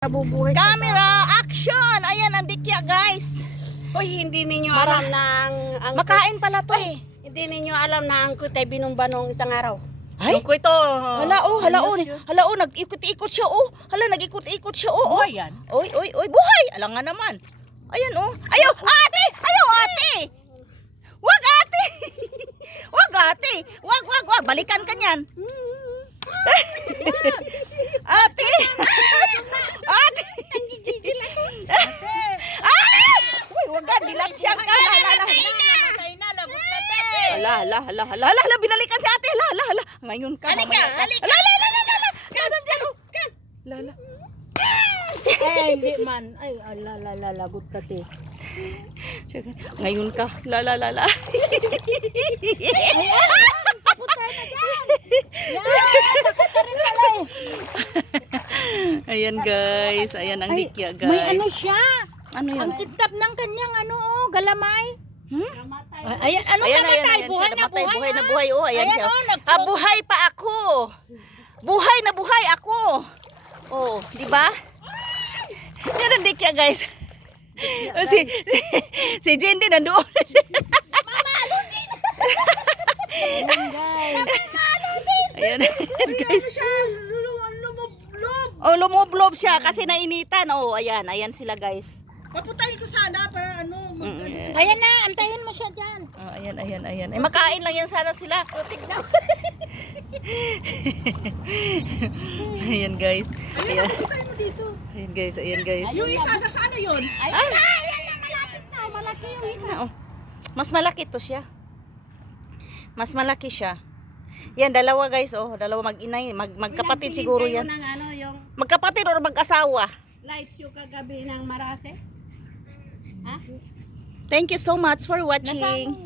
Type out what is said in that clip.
Nabubuhay Camera, action! Ayan ang dikya, guys. Hoy, hindi ninyo alam na ang Makain pala to eh. hindi ninyo alam na ang kutay binumba nung isang araw. Ay, Ko ito. hala oh, nag-ikot-ikot siya oh. Hala, nag-ikot-ikot siya oh. Buhay yan. Oy, buhay. Alang nga naman. Ayan oh. Ayaw, ate! Ayaw, ate! Wag, ate! Wag, ate! Wag. Balikan ka niyan. Ate! Ate! Uy, wag ka, dilat siya ka. Namatay na, labot ka te. Hala, binalikan si ate. Hala. Ngayon ka. Halika. Lala. Eh, hindi man. Ay, lagot ka te. Sige, ngayon ka. Lala. Ayan guys, ayan ang dikya guys. May ano siya. Ano yan? Ang titap ng kanyang galamay. Ayan, ano Ayan namatay? siya, Buhay na namatay, buhay. buhay. Oh, ayan Ayan, siya. oh, Buhay pa ako. Buhay na buhay ako. Oh, di ba? Yan ang dikya guys. Oh, si Jen din nandoon. Ayan guys. Oh, lumoblob siya kasi nainitan. Oh, ayan sila guys. Paputahin ko sana para Ayan na, antayin mo siya dyan. Oh, ayan. Eh, makain lang yan sana sila. Oh, tignan. Ayan guys. Ayan. mo dito. Ayan guys. Yung isa na sana yun. Ayan na, malapit na. Malaki yung isa. Oh, mas malaki to siya. Mas malaki siya. Yan, dalawa guys. Oh, dalawa mag-inay. Magkapatid siguro yan. Ng yung Magkapatid or mag-asawa. light show kagabi ng Marase. Ha? Thank you so much for watching.